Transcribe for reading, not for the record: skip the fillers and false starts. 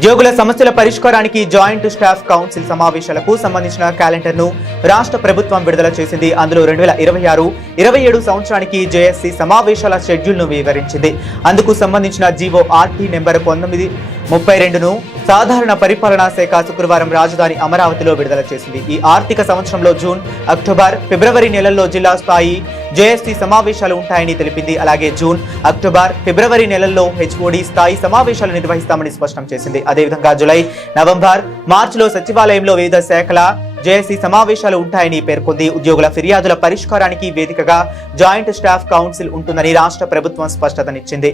ఉద్యోగుల సమస్యల పరిష్కారానికి జాయింట్ స్టాఫ్ కౌన్సిల్ సమావేశాలకు సంబంధించిన క్యాలెండర్ను రాష్ట్ర ప్రభుత్వం విడుదల చేసింది. అందులో 2026-27 సంవత్సరానికి జేఎస్సీ సమావేశాల షెడ్యూల్ను వివరించింది. అందుకు సంబంధించిన జీవో ఆర్టీ నెంబర్ 1932ను సాధారణ పరిపాలనా శాఖ శుక్రవారం రాజధాని అమరావతిలో విడుదల చేసింది. ఈ ఆర్థిక సంవత్సరంలో జూన్, అక్టోబర్, ఫిబ్రవరి నెలల్లో జిల్లా స్థాయి జేఎస్సీ సమావేశాలు ఉంటాయని తెలిపింది. అలాగే జూన్, అక్టోబర్, ఫిబ్రవరి నెలల్లో హెచ్ఓడి స్థాయి సమావేశాలు నిర్వహిస్తామని స్పష్టం చేసింది. అదేవిధంగా జూలై, నవంబర్, మార్చిలో సచివాలయంలో వివిధ శాఖల జేఏసీ సమావేశాలు ఉంటాయని పేర్కొంది. ఉద్యోగుల ఫిర్యాదుల పరిష్కారానికి వేదికగా జాయింట్ స్టాఫ్ కౌన్సిల్ ఉంటుందని రాష్ట్ర ప్రభుత్వం స్పష్టతనిచ్చింది.